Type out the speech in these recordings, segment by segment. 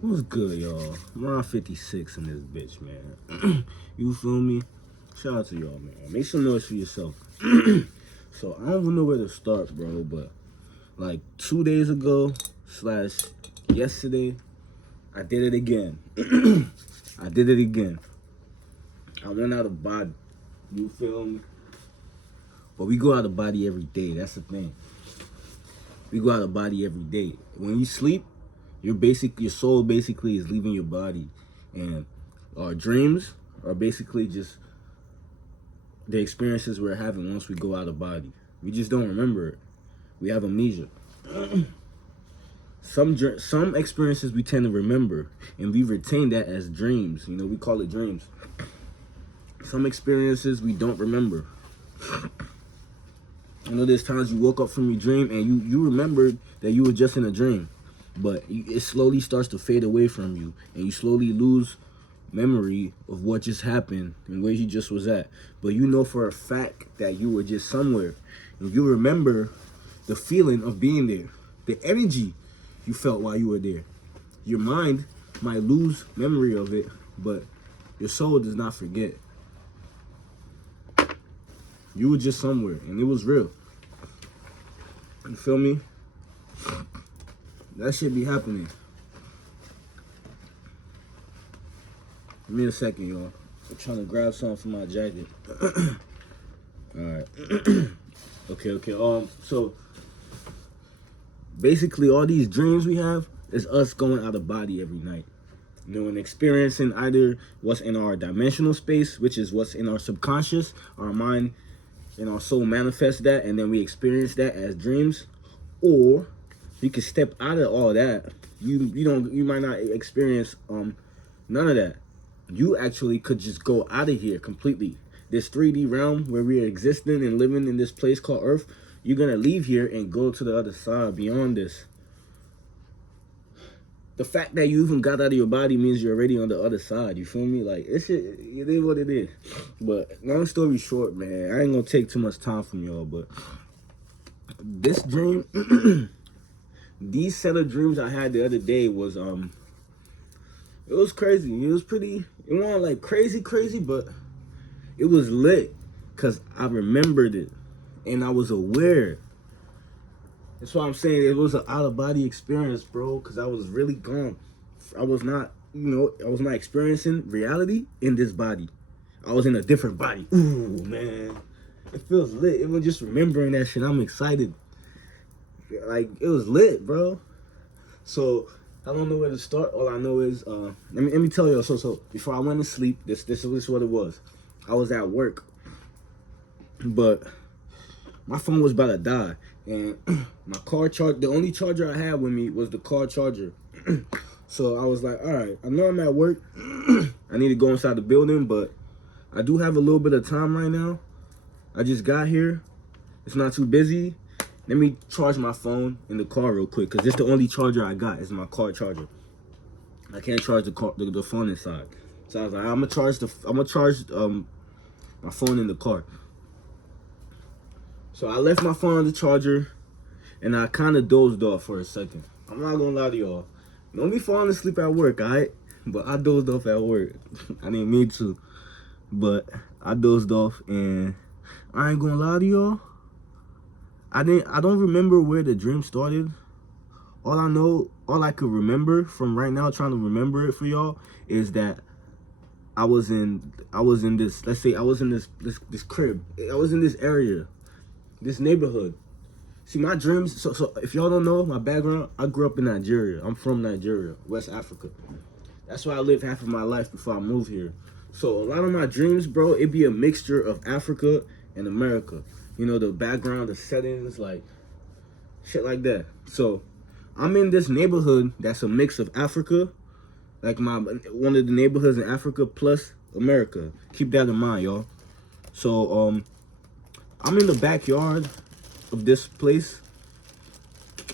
What's good, y'all? I'm around 56 in this bitch, man. You feel me? Shout out to y'all, man. Make some noise for yourself. So, I don't even know where to start, bro, but like 2 days ago slash yesterday, I did it again. I did it again. I went out of body. You feel me? But we go out of body every day. That's the thing. We go out of body every day. When you sleep, your soul basically is leaving your body, and our dreams are basically just the experiences we're having once we go out of body. We just don't remember it. We have amnesia. Some experiences we tend to remember, and we retain that as dreams. You know, we call it dreams. Some experiences we don't remember. I know there's times you woke up from your dream and you remembered that you were just in a dream, but it slowly starts to fade away from you, and you slowly lose memory of what just happened and where you just was at. But you know for a fact that you were just somewhere, and you remember the feeling of being there, the energy you felt while you were there. Your mind might lose memory of it, but your soul does not forget. You were just somewhere, and it was real. You feel me? That shit be happening. Give me a second, y'all. I'm trying to grab something from my jacket. Alright. Okay. So basically all these dreams we have is us going out of body every night. You know, and experiencing either what's in our dimensional space, which is what's in our subconscious, our mind and our soul manifests that, and then we experience that as dreams. Or you can step out of all that. You might not experience none of that. You actually could just go out of here completely. This 3D realm where we are existing and living in this place called Earth, you're gonna leave here and go to the other side beyond this. The fact that you even got out of your body means you're already on the other side. You feel me? Like, it is what it is. But long story short, man, I ain't gonna take too much time from y'all, but this dream, these set of dreams I had the other day was it was crazy. It was pretty, it wasn't like crazy, but it was lit because I remembered it and I was aware. That's why I'm saying it was an out-of-body experience, bro, because I was really gone. I was not, I was not experiencing reality in this body. I was in a different body. Ooh, man. It feels lit. Even just remembering that shit, I'm excited. Like, it was lit, bro. So, I don't know where to start. All I know is, let me tell you. So before I went to sleep, this is what it was. I was at work, but my phone was about to die, and my car charge. The only charger I had with me was the car charger. So I was like, all right, I know I'm at work. I need to go inside the building, but I do have a little bit of time right now. I just got here. It's not too busy. Let me charge my phone in the car real quick, because it's the only charger I got is my car charger. I can't charge the phone inside. So I was like, I'm gonna charge my phone in the car. So I left my phone on the charger, and I kind of dozed off for a second. I'm not gonna lie to y'all. Don't be falling asleep at work, alright? But I dozed off at work. I didn't mean to, but I dozed off, and I ain't gonna lie to y'all. I don't remember where the dream started. All I could remember from right now, trying to remember it for y'all, is that I was in this, let's say I was in this crib. I was in this area, this neighborhood. See, my dreams, so if y'all don't know my background, I grew up in Nigeria. I'm from Nigeria, West Africa. That's where I lived half of my life before I moved here. So a lot of my dreams, bro, it be a mixture of Africa and America. You know, the background, the settings, like shit like that. So I'm in this neighborhood that's a mix of Africa, like one of the neighborhoods in Africa plus America. Keep that in mind, y'all. So I'm in the backyard of this place.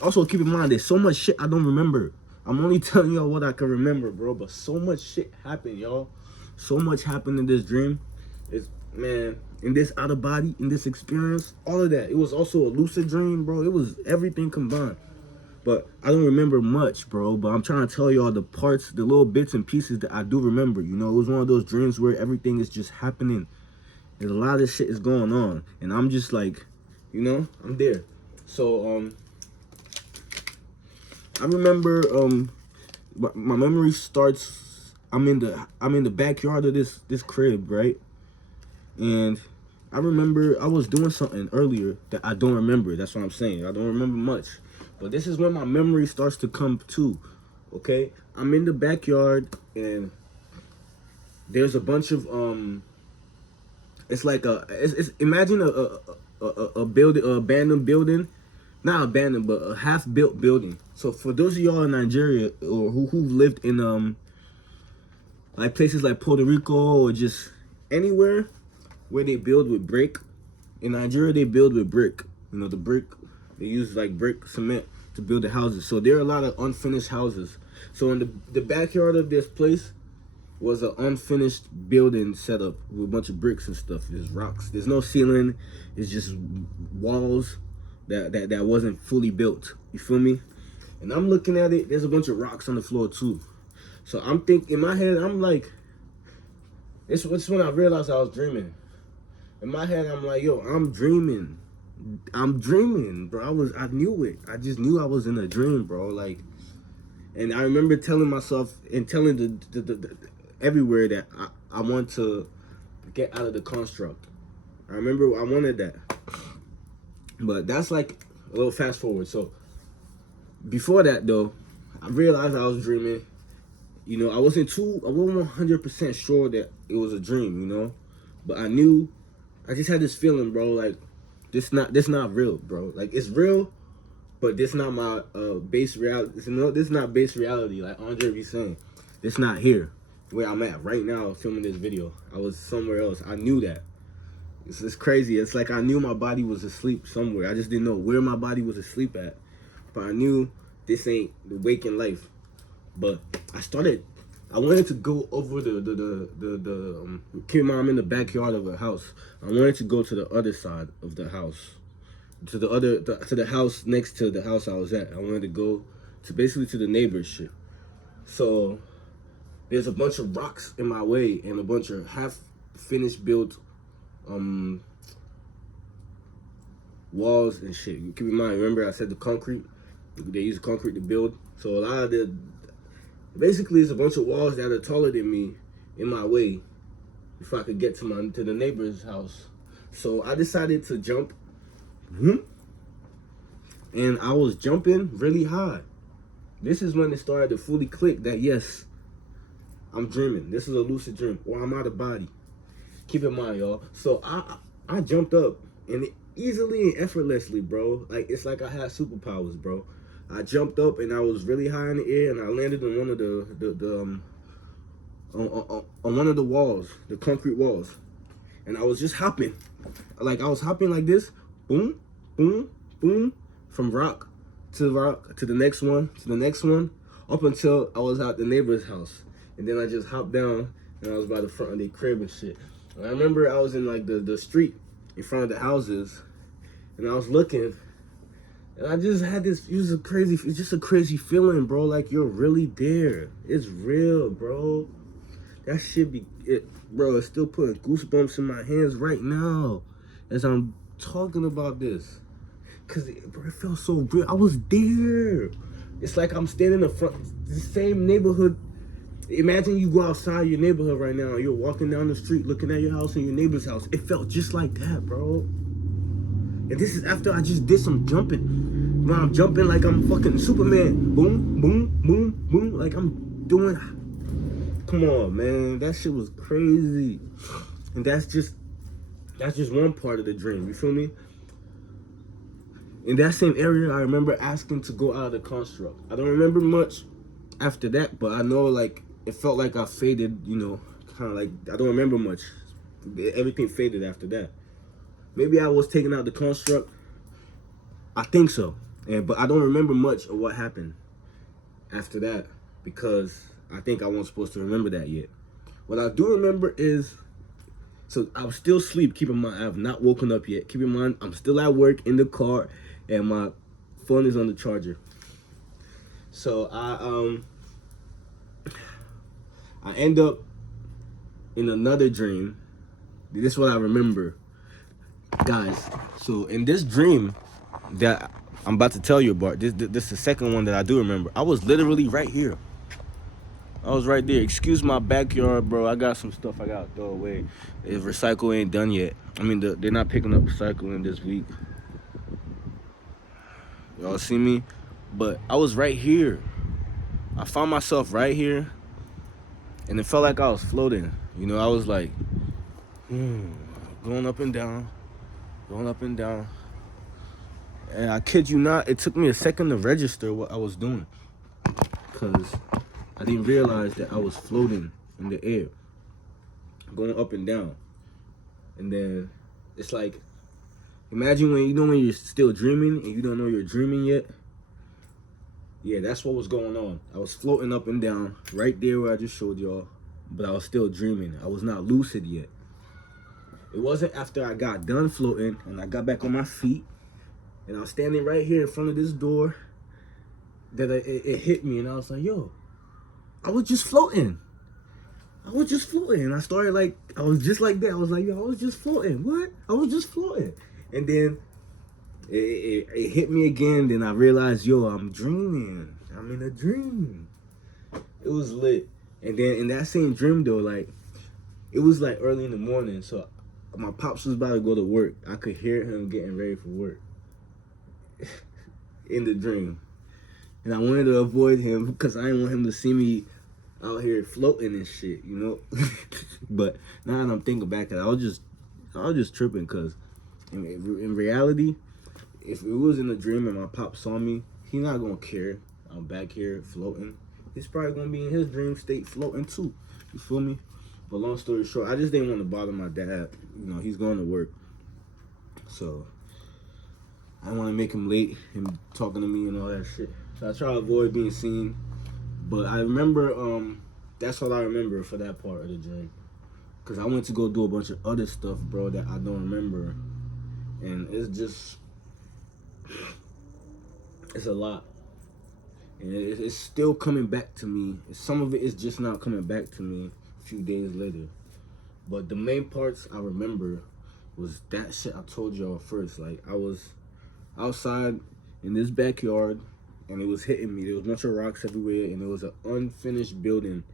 Also keep in mind, there's so much shit I don't remember. I'm only telling y'all what I can remember, bro. But so much shit happened, y'all. So much happened in this dream. Man, in this out of body, in this experience, all of that. It was also a lucid dream, bro. It was everything combined. But I don't remember much, bro. But I'm trying to tell y'all the parts, the little bits and pieces that I do remember. You know, it was one of those dreams where everything is just happening. There's a lot of shit is going on, and I'm just like, you know, I'm there. So I remember my memory starts. I'm in the backyard of this crib, right? And I remember I was doing something earlier that I don't remember. That's what I'm saying. I don't remember much. But this is when my memory starts to come to. Okay? I'm in the backyard and there's a bunch of it's like it's imagine a building, a abandoned building. Not abandoned, but a half built building. So for those of y'all in Nigeria or who've lived in like places like Puerto Rico or just anywhere where they build with brick. In Nigeria, they build with brick. You know, the brick, they use like brick cement to build the houses. So there are a lot of unfinished houses. So in the backyard of this place was an unfinished building set up with a bunch of bricks and stuff. There's rocks. There's no ceiling. It's just walls that wasn't fully built. You feel me? And I'm looking at it. There's a bunch of rocks on the floor too. So I'm thinking in my head, I'm like, it's when I realized I was dreaming. In my head, I'm like, yo, I'm dreaming. I'm dreaming, bro. I knew it. I just knew I was in a dream, bro. Like, and I remember telling myself and telling the everywhere that I want to get out of the construct. I remember I wanted that. But that's like a little fast forward. So before that though, I realized I was dreaming. You know, I wasn't 100% sure that it was a dream, you know? But I knew, I just had this feeling, bro, like, this not real, bro. Like, it's real, but this not my base reality. This not base reality, like Andre be saying. It's not here, where I'm at right now filming this video. I was somewhere else. I knew that. It's crazy. It's like I knew my body was asleep somewhere. I just didn't know where my body was asleep at. But I knew this ain't the waking life. But I wanted to go over keep in mind I'm in the backyard of a house. I wanted to go to the other side of the house, to the house next to the house I was at. I wanted to go to basically to the neighbor's shit. So there's a bunch of rocks in my way and a bunch of half finished built walls and shit. Keep in mind, remember I said the concrete, they use concrete to build. So a lot of basically it's a bunch of walls that are taller than me in my way if I could get to the neighbor's house. So I decided to jump, and I was jumping really high. This is when it started to fully click that yes, I'm dreaming. This is a lucid dream, or I'm out of body. Keep in mind, y'all. So I jumped up and easily and effortlessly, bro. Like it's like I had superpowers, bro. I jumped up and I was really high in the air and I landed on one of on one of the walls, the concrete walls, and I was just hopping, like I was hopping like this, boom, boom, boom, from rock to the next one, up until I was at the neighbor's house, and then I just hopped down and I was by the front of their crib and shit. And I remember I was in like the street in front of the houses, and I was looking. And I just had it's just a crazy feeling, bro. Like you're really there. It's real, bro. That shit bro, it's still putting goosebumps in my hands right now as I'm talking about this. Cause it felt so real. I was there. It's like I'm standing in front the same neighborhood. Imagine you go outside your neighborhood right now and you're walking down the street looking at your house and your neighbor's house. It felt just like that, bro. And this is after I just did some jumping. Now I'm jumping like I'm fucking Superman. Boom, boom, boom, boom. Like I'm doing. Come on, man. That shit was crazy. And that's just one part of the dream. You feel me? In that same area, I remember asking to go out of the construct. I don't remember much after that, but I know like it felt like I faded. You know, kind of like I don't remember much. Everything faded after that. Maybe I was taking out the construct. I think so. But I don't remember much of what happened after that because I think I wasn't supposed to remember that yet. What I do remember is, so I was still asleep. Keep in mind, I have not woken up yet. Keep in mind, I'm still at work in the car and my phone is on the charger. So I end up in another dream. This is what I remember, guys. So in this dream that I'm about to tell you about, this is the second one that I do remember. I was literally right here. I was right there. Excuse my backyard, bro. I got some stuff I gotta throw away. If recycle ain't done yet. I mean, they're not picking up recycling this week. Y'all see me? But I was right here. I found myself right here, and it felt like I was floating. You know, I was like, going up and down, going up and down. And I kid you not, it took me a second to register what I was doing, because I didn't realize that I was floating in the air, going up and down. And then it's like, imagine when you're still dreaming and you don't know you're dreaming yet. Yeah, that's what was going on. I was floating up and down right there where I just showed y'all, but I was still dreaming. I was not lucid yet. It wasn't after I got done floating and I got back on my feet and I was standing right here in front of this door that it hit me, and I was like, yo, I was just floating. I was just floating. And I started like, I was just like that. I was like, yo, I was just floating. What? I was just floating. And then it hit me again. Then I realized, yo, I'm dreaming. I'm in a dream. It was lit. And then in that same dream though, like, it was like early in the morning. So my pops was about to go to work. I could hear him getting ready for work in the dream. And I wanted to avoid him because I didn't want him to see me out here floating and shit, you know. But now that I'm thinking back, I was just tripping, because in reality, if it was in a dream and my pop saw me, he not gonna care. I'm back here floating. He's probably gonna be in his dream state floating too. You feel me? But long story short, I just didn't want to bother my dad. You know, he's going to work, so I don't want to make him late, him talking to me and all that shit. So I try to avoid being seen. But I remember, that's what I remember for that part of the dream. Because I went to go do a bunch of other stuff, bro, that I don't remember. And it's a lot. And it's still coming back to me. Some of it is just not coming back to me a few days later. But the main parts I remember was that shit I told y'all first. Like, I was outside in this backyard, and it was hitting me. There was a bunch of rocks everywhere, and there was an unfinished building.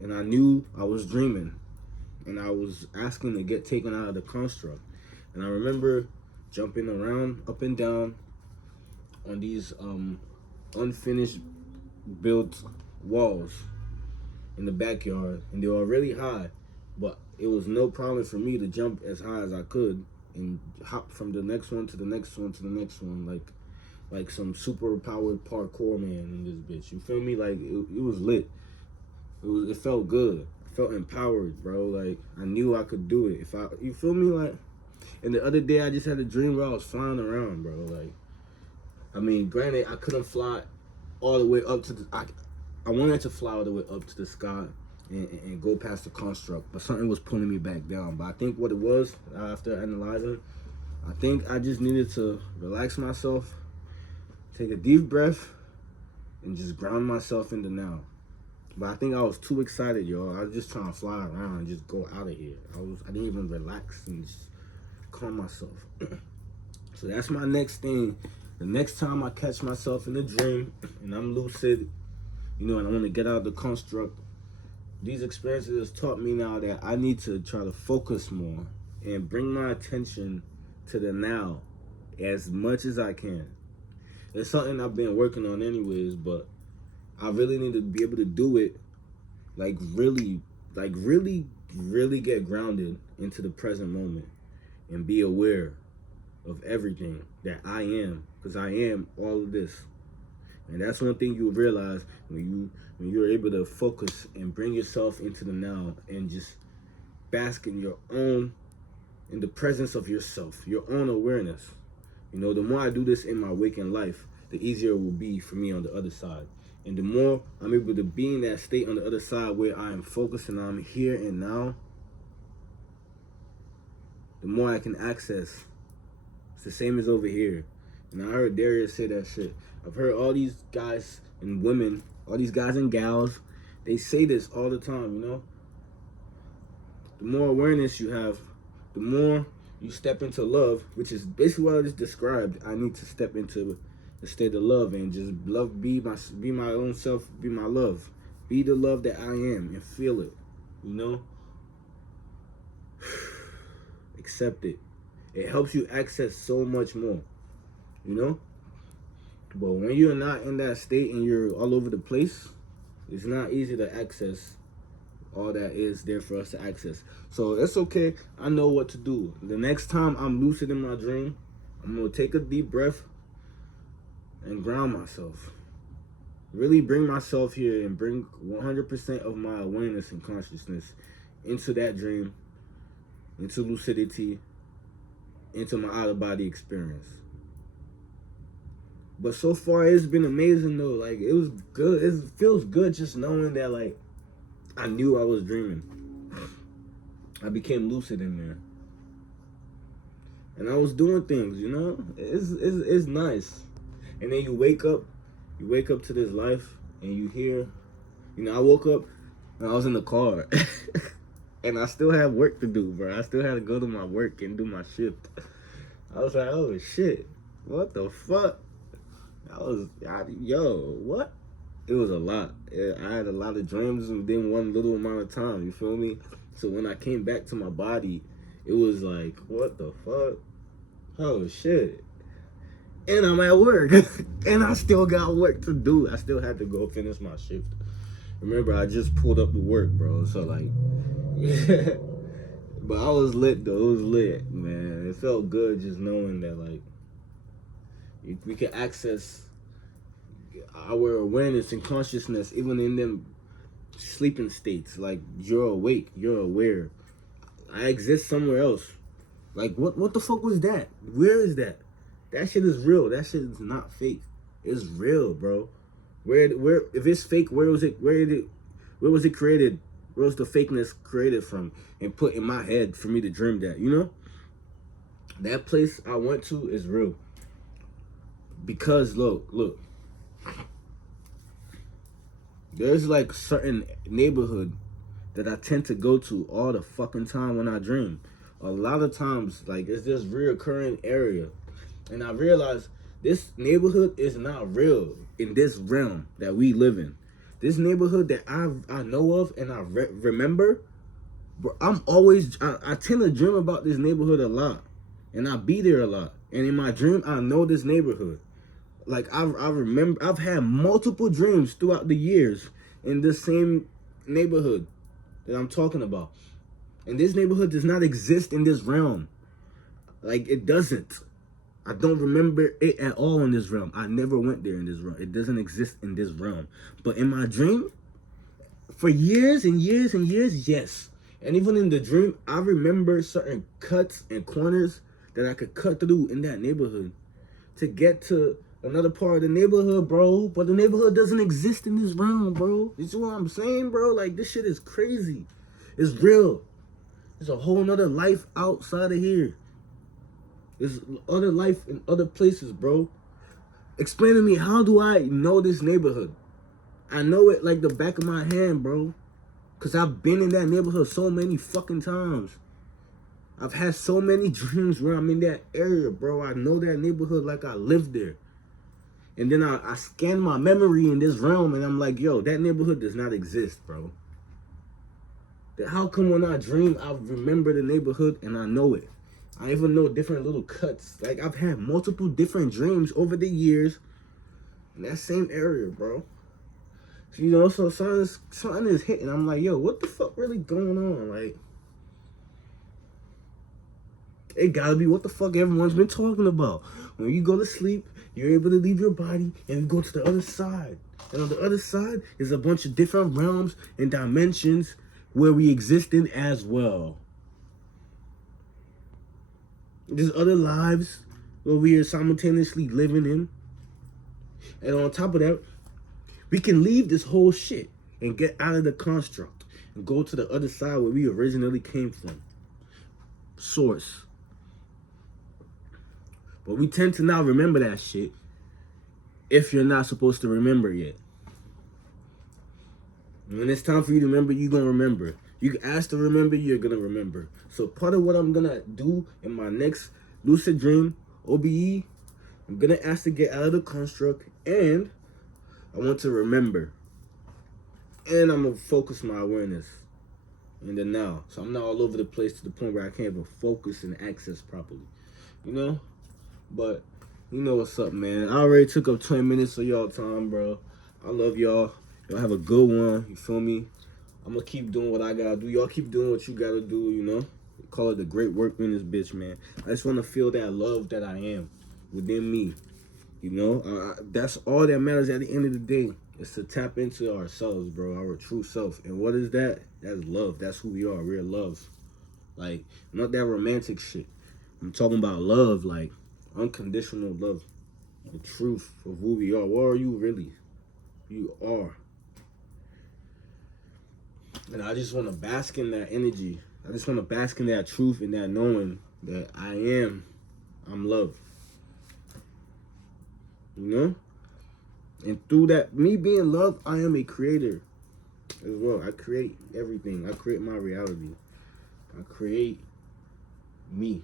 And I knew I was dreaming, and I was asking to get taken out of the construct. And I remember jumping around, up and down, on these unfinished built walls in the backyard, and they were really high, but it was no problem for me to jump as high as I could and hop from the next one to the next one to the next one, like some super powered parkour man in this bitch. You feel me? Like, it was lit. It felt good. I felt empowered, bro. Like, I knew I could do it. You feel me? Like, and the other day I just had a dream where I was flying around, bro. Like, I mean, granted, I couldn't fly all the way up to I wanted to fly all the way up to the sky and go past the construct, but something was pulling me back down. But I think what it was, after analyzing, I think I just needed to relax myself, take a deep breath, and just ground myself in the now. But I think I was too excited, y'all. I was just trying to fly around and just go out of here. I didn't even relax and just calm myself. So that's my next thing. The next time I catch myself in a dream and I'm lucid, you know, and I want to get out of the construct, these experiences has taught me now that I need to try to focus more and bring my attention to the now as much as I can. It's something I've been working on anyways, but I really need to be able to do it, really get grounded into the present moment and be aware of everything that I am, because I am all of this. And that's one thing you'll realize when you're able to focus and bring yourself into the now and just bask in in the presence of yourself, your own awareness. You know, the more I do this in my waking life, the easier it will be for me on the other side. And the more I'm able to be in that state on the other side where I am focused and I'm here and now, the more I can access. It's the same as over here. And I heard Darius say that shit. I've heard all these guys and women, all these guys and gals, they say this all the time, you know? The more awareness you have, the more you step into love, which is basically what I just described. I need to step into the state of love and just love, be my own self, be my love. Be the love that I am and feel it, you know? Accept it. It helps you access so much more, you know? But when you're not in that state and you're all over the place, it's not easy to access all that is there for us to access. So it's okay. I know what to do. The next time I'm lucid in my dream, I'm going to take a deep breath and ground myself. Really bring myself here and bring 100% of my awareness and consciousness into that dream, into lucidity, into my out-of-body experience. But so far, it's been amazing, though. Like, it was good. It feels good just knowing that, like, I knew I was dreaming. I became lucid in there. And I was doing things, you know? It's nice. And then you wake up to this life, and you hear, you know, I woke up, and I was in the car. And I still had work to do, bro. I still had to go to my work and do my shift. I was like, oh, shit. What the fuck? What? It was a lot. I had a lot of dreams within one little amount of time, you feel me? So when I came back to my body, it was like, what the fuck? Oh, shit. And I'm at work. And I still got work to do. I still had to go finish my shift. Remember, I just pulled up to work, bro. So, like, yeah. But I was lit, though. It was lit, man. It felt good just knowing that, like, we can access our awareness and consciousness even in them sleeping states. Like, you're awake, you're aware. I exist somewhere else. Like, what the fuck was that? Where is that? That shit is real. That shit is not fake. It's real, bro. Where if it's fake, where was it created? Where was the fakeness created from and put in my head for me to dream that, you know? That place I went to is real. Because look. There's like certain neighborhood that I tend to go to all the fucking time when I dream. A lot of times, like, it's this reoccurring area. And I realize this neighborhood is not real in this realm that we live in. This neighborhood that I know of and I remember, but I tend to dream about this neighborhood a lot. And I be there a lot. And in my dream, I know this neighborhood. Like, I remember, I've had multiple dreams throughout the years in this same neighborhood that I'm talking about. And this neighborhood does not exist in this realm. Like, it doesn't. I don't remember it at all in this realm. I never went there in this realm. It doesn't exist in this realm. But in my dream, for years and years and years, yes. And even in the dream, I remember certain cuts and corners that I could cut through in that neighborhood to get to another part of the neighborhood, bro. But the neighborhood doesn't exist in this realm, bro. You see what I'm saying, bro? Like, this shit is crazy. It's real. There's a whole nother life outside of here. There's other life in other places, bro. Explain to me, how do I know this neighborhood? I know it like the back of my hand, bro. Because I've been in that neighborhood so many fucking times. I've had so many dreams where I'm in that area, bro. I know that neighborhood like I lived there. And then I scan my memory in this realm and I'm like, yo, that neighborhood does not exist, bro. How come when I dream, I remember the neighborhood and I know it? I even know different little cuts. Like, I've had multiple different dreams over the years in that same area, bro. So, you know, so something is hitting. I'm like, yo, what the fuck really going on? Like, it gotta be what the fuck everyone's been talking about. When you go to sleep, you're able to leave your body and you go to the other side. And on the other side is a bunch of different realms and dimensions where we exist in as well. There's other lives where we are simultaneously living in. And on top of that, we can leave this whole shit and get out of the construct and go to the other side where we originally came from. Source. But we tend to not remember that shit if you're not supposed to remember yet. When it's time for you to remember, you're going to remember. You can ask to remember, you're going to remember. So part of what I'm going to do in my next lucid dream, OBE, I'm going to ask to get out of the construct, and I want to remember. And I'm going to focus my awareness in the now. So I'm not all over the place to the point where I can't even focus and access properly. You know? But you know what's up, man. I already took up 20 minutes of y'all time, bro. I love y'all. Y'all have a good one. You feel me? I'm going to keep doing what I got to do. Y'all keep doing what you got to do, you know? Call it the great work in this bitch, man. I just want to feel that love that I am within me. You know? That's all that matters at the end of the day. Is to tap into ourselves, bro. Our true self. And what is that? That's love. That's who we are. We're love. Like, not that romantic shit. I'm talking about love, like unconditional love. The truth of who we are. What are you really? You are. And I just want to bask in that energy. I just want to bask in that truth and that knowing that I'm love. You know? And through that, me being love, I am a creator as well. I create everything. I create my reality. I create me.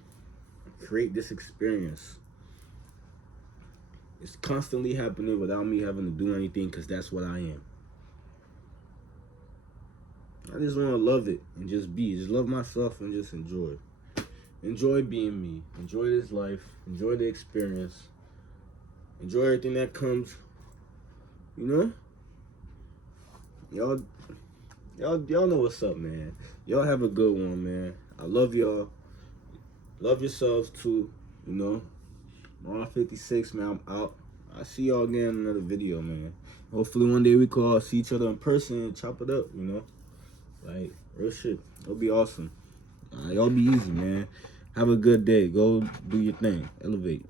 I create this experience. It's constantly happening without me having to do anything, because that's what I am. I just want to love it and just be. Just love myself and just enjoy. Enjoy being me. Enjoy this life. Enjoy the experience. Enjoy everything that comes. You know? Y'all know what's up, man. Y'all have a good one, man. I love y'all. Love yourselves too, you know? Around 56, man, I'm out. I'll see y'all again in another video, man. Hopefully one day we can all see each other in person and chop it up, you know? Like, real shit. It'll be awesome. Y'all be easy, man. Have a good day. Go do your thing. Elevate.